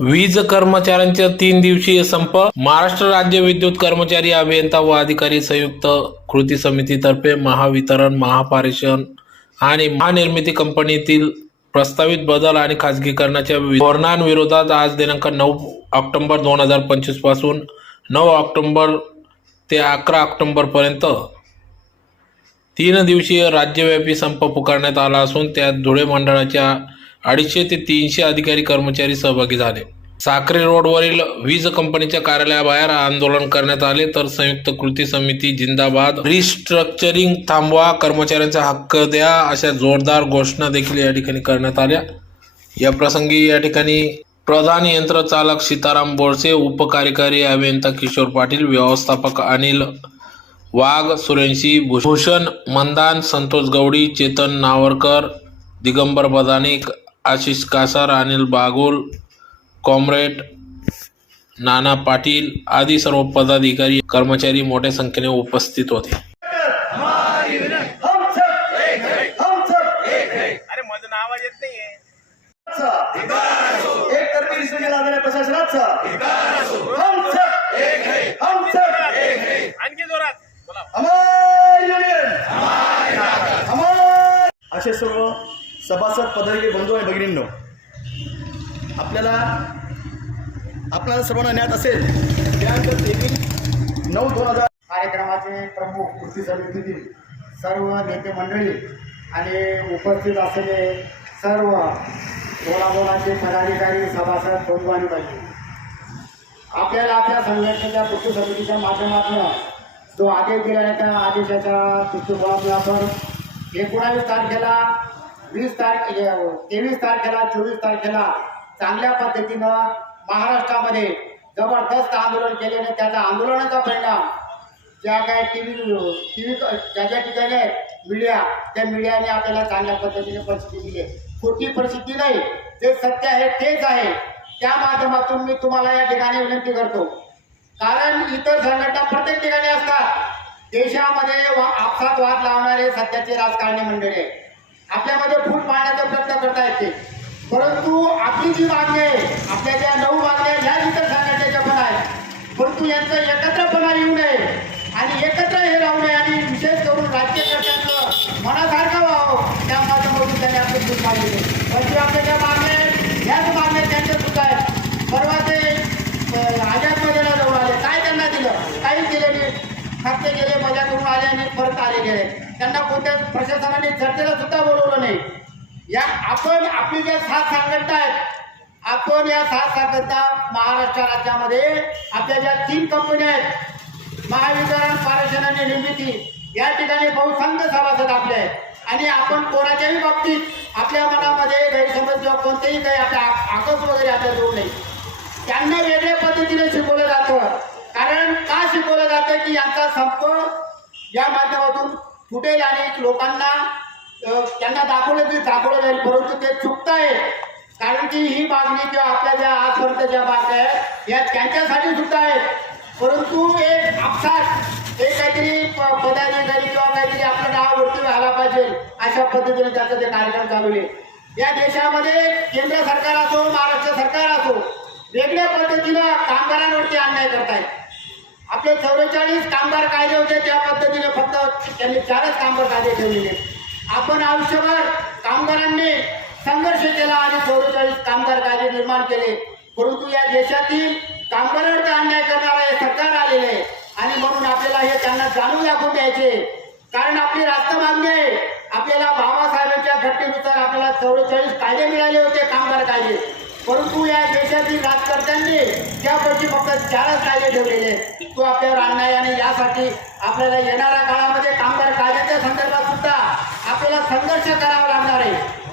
वीज कर्मचाऱ्यांचा तीन दिवसीय संप महाराष्ट्र राज्य विद्युत कर्मचारी अभियंता व अधिकारी संयुक्त कृती समितीतर्फे महावितरण महापारेषण आणि महानिर्मिती कंपनीतील प्रस्तावित बदल आणि खाजगीकरणाच्या धोरणांविरोधात आज दिनांक नऊ ऑक्टोबर दोन हजार पंचवीसपासून नऊ ऑक्टोबर ते अकरा ऑक्टोबर पर्यंत तीन दिवसीय राज्यव्यापी संप पुकारण्यात आला असून त्यात धुळे मंडळाच्या अडीचशे ते तीनशे अधिकारी कर्मचारी सहभागी झाले. साखरे रोडवरील वीज कंपनीच्या कार्यालयाबाहेर आंदोलन करण्यात आले तर संयुक्त कृती समिती जिंदाबाद. रिस्ट्रक्चरिंग थांबवा कर्मचाऱ्यांचा हक्क द्या अशा जोरदार घोषणा देखील या ठिकाणी करण्यात आल्या. या प्रसंगी या ठिकाणी प्रधान यंत्रचालक सीताराम बोरसे उपकार्यकारी अभियंता किशोर पाटील व्यवस्थापक अनिल वाघ सुरेंशी भूषण मंदान संतोष गवडी चेतन नावरकर दिगंबर बदाने आशिष कासार अनिल बागुल कॉम्रेड नाना पाटील आदी सर्व पदाधिकारी कर्मचारी मोठ्या संख्येने उपस्थित होते. हम सब एक है हम सब एक है अरे मधून आवाज येत नाहीये. एक तर्फी विसर्जन लावणाऱ्या प्रशासनाचा हम सब एक है हम सब एक है आणखी जोरात. बोला. हमारी युनियन हमार असे सर्व सभासद पदाधिकारी बंधू आणि भगिनींनो आपल्याला आपल्याला सर्वांना ज्ञात असेल दिनांक तेवीस नऊ दोन हजार कार्यक्रमाचे प्रमुख कृती समितीतील सर्व नेते मंडळी आणि उपस्थित असलेले सर्व बोलाबोलाचे पदाधिकारी सभासद बंधू आणि पाहिजे आपल्याला आपल्या संघटनेच्या कृती समितीच्या माध्यमातून जो आदेश दिला त्या आदेशाच्या दृष्टिकोनातून आपण एकोणावीस तारखेला वीस तारखे तेवीस तारखेला चोवीस तारखेला चांगल्या पद्धतीनं महाराष्ट्रामध्ये जबरदस्त आंदोलन केल्याने त्याचा आंदोलनाचा परिणाम ज्या काय टी व्ही टी व्ही ज्या ज्या ठिकाणी आहेत मीडिया त्या मीडियाने आपल्याला चांगल्या पद्धतीने परिस्थिती दिली आहे. खोटी परिस्थिती नाही जे सत्य आहे तेच आहे. त्या माध्यमातून मी तुम्हाला या ठिकाणी विनंती करतो. कारण इतर संघटना प्रत्येक ठिकाणी असतात. देशामध्ये वा- आपसात वाद लावणारे सध्याचे राजकारणी मंडळी आहे आपल्यामध्ये फूट पाडण्याचा प्रयत्न करता येते. परंतु आपली जी मागणी आहे आपल्या ज्या नऊ मागण्या ह्या इतर संघटनेच्या पण आहेत परंतु यांचं एकत्रपणा येऊ नये आणि एकत्र हे राहू नये आणि विशेष करून राज्यकर्त्यांचं मनासारखं व्हावं त्या माध्यमातून त्यांनी आपले फूट पाडलेले म्हणजे आपल्या ज्या मागण्या आहेत ह्याच मागण्या त्यांच्या सुद्धा आहेत परवा ते अं, आझाद मैदाना जवळ आले काय त्यांना दिलं काहीच दिलं नाही फक्त गेले मजा करून आले आणि परत आले गेले. त्यांना कोणत्या प्रशासनाने चर्चेला सुद्धा बोलवलं नाही. या आपण आपली ज्या सात संघटना आहेत आपण या सात संघटना महाराष्ट्र राज्यामध्ये आपल्या ज्या तीन कंपन्या आहेत महावितरण पारेषण निर्मिती या ठिकाणी बहुसंख्य सभासद आपले आहेत. आणि आपण कोणाच्याही बाबतीत आपल्या मनामध्ये गैरसमज किंवा कोणतेही काही आपल्या आकस वगैरे आपल्या जोड नाही त्यांना वेगळ्या पद्धतीने शिकवलं जातं. कारण का शिकवलं जातं की यांचा संप या माध्यमातून फुटेल आणि लोकांना त्यांना दाखवलं तरी दाखवलं जाईल परंतु ते चुकत आहे. कारण की ही मागणी किंवा आपल्या ज्या आजपर्यंत ज्या बातम्या आहेत या त्यांच्यासाठी सुद्धा आहेत. परंतु एक आपसात एक काहीतरी प- पदाधिकारी किंवा काहीतरी आपलं नाव वरती व्हायला पाहिजे अशा पद्धतीने त्याचं ते कार्यक्रम आहे. या देशामध्ये केंद्र सरकार असो महाराष्ट्र सरकार असो वेगळ्या पद्धतीनं कामगारांवरती अन्याय करतायत. आपले चौवेचाळीस कामगार कायदे होते त्या पद्धतीने फक्त त्यांनी चारच कामगार कायदे ठेवलेले आपण आयुष्यभर कामगारांनी संघर्ष केला आणि चौवेचाळीस कामगार कायदे निर्माण केले. परंतु या देशातील कामगारांवरती अन्याय करणारा हे सरकार आलेले आहे. आणि म्हणून आपल्याला हे त्यांना जाणून दाखवून द्यायचे. कारण आपली रास्त मागणी आहे. आपल्याला बाबासाहेबांच्या घटनेनुसार आपल्याला चौवेचाळीस कायदे मिळाले होते कामगार कायदे. परंतु या देशातील राजकर्त्यांनी त्यापैकी फक्त चारच कायदे ठेवलेले तो आपल्यावर आहे आणि यासाठी आपल्याला येणाऱ्या काळामध्ये कामगार कायद्याच्या संदर्भात सुद्धा आपल्याला संघर्ष करावा लागणार आहे.